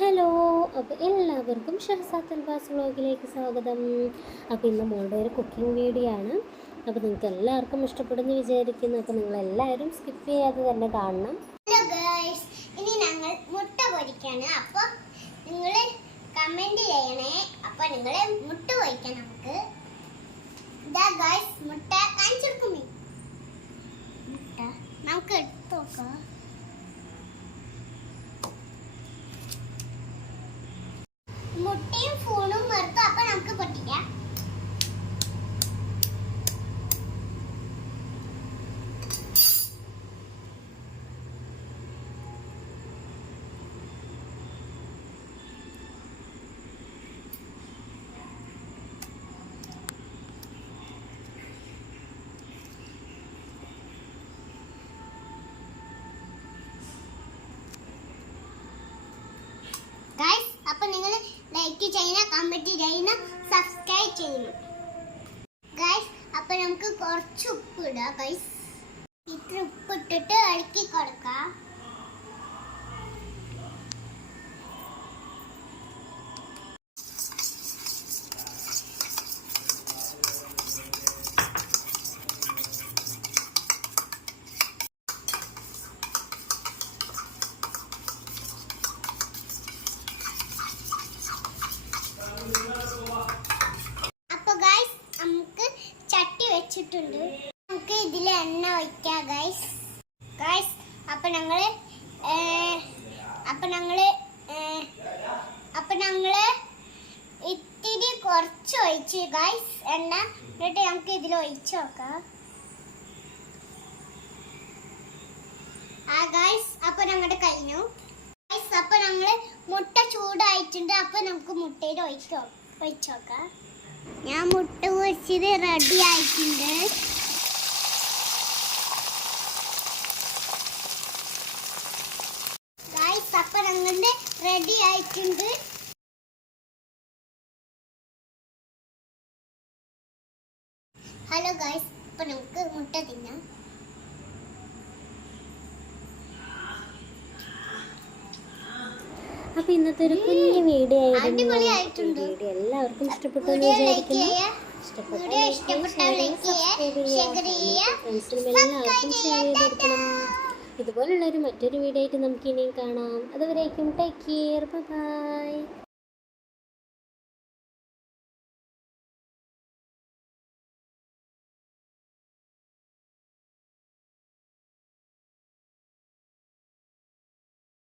Hello അപ്പോൾ എല്ലാവർക്കും ഷഹസാത്ത് അൽബാസ് വ്ളോഗിലേക്ക് സ്വാഗതം. അപ്പോൾ ഇന്ന് മോളുടെ ഒരു കുക്കിംഗ് വീഡിയോ ആണ്. അപ്പോൾ നിങ്ങൾക്ക് എല്ലാവർക്കും ഇഷ്ടപ്പെടുന്നു വിചാരിക്കുന്നു. അപ്പോൾ നിങ്ങളെല്ലാവരും സ്കിപ്പ് ചെയ്യാതെ തന്നെ കാണണം. ഇനി ഞങ്ങൾ മുട്ട പൊരിക്കാണ്. അപ്പോൾ നിങ്ങൾ കമന്റ് ചെയ്യണേ. അപ്പോൾ നിങ്ങൾ മുട്ട പൊരിക്കാം നമുക്ക്. ഇതാ ഗേൾസ് മുട്ട കാണിച്ചെടുക്കുമേ മുട്ട നമുക്ക് എടുത്തു നോക്കാം മുട്ടയും ഫോണും വെറുത്തു അപ്പോൾ നമുക്ക് പൊട്ടിക്കാം ഗൈസ് അപ്പൊ നിങ്ങൾ ലൈക്ക് ചെയ്യണം കമന്റ് ചെയ്യണം സബ്സ്ക്രൈബ് ചെയ്യണം ഗൈസ് അപ്പൊ നമുക്ക് കുറച്ച് ഉപ്പ് ഇടാം ഗൈസ് ഇത്ര ഉപ്പ് ഇട്ടിട്ട് ഇളക്കി കൊടുക്കാം അപ്പൊ ഗൈസ് നമുക്ക് ചട്ടി വെച്ചിട്ടുണ്ട്. നമുക്ക് ഇതിൽ എണ്ണ ഒഴിക്കാം ഗൈസ് ഗൈസ് അപ്പൊ ഞങ്ങൾ അപ്പം ഞങ്ങൾ അപ്പൊ ഞങ്ങൾ ഇത്തിരി കുറച്ച് ഒഴിച്ച് ഗൈസ് എണ്ണ. എന്നിട്ട് നമുക്ക് ഇതിൽ ഒഴിച്ച് നോക്കാം ആ ഗൈസ് അപ്പൊ ഞങ്ങളുടെ കഴിഞ്ഞു. ഗൈസ് അപ്പൊ ഞങ്ങൾ മുട്ട ചൂടായിട്ടുണ്ട്. അപ്പൊ നമുക്ക് മുട്ടയിൽ ഒഴിച്ചോ ഒഴിച്ച് നോക്കാം ഞാൻ മുട്ട പൊരിച്ചത് റെഡി ആയിട്ടുണ്ട്. അപ്പൊ റെഡി ആയിട്ടുണ്ട്. ഹലോ ഗായ്സ് അപ്പൊ നമുക്ക് മുട്ട തിന്നാം. അപ്പോൾ ഇന്നത്തെ ഒരു കുഞ്ഞു വീഡിയോ എല്ലാവർക്കും ഇഷ്ടപ്പെട്ടു ഇതുപോലുള്ളൊരു മറ്റൊരു വീഡിയോ ആയിട്ട് നമുക്ക് ഇനിയും കാണാം. അതുവരേക്കും ടേക്ക് കെയർ ബൈ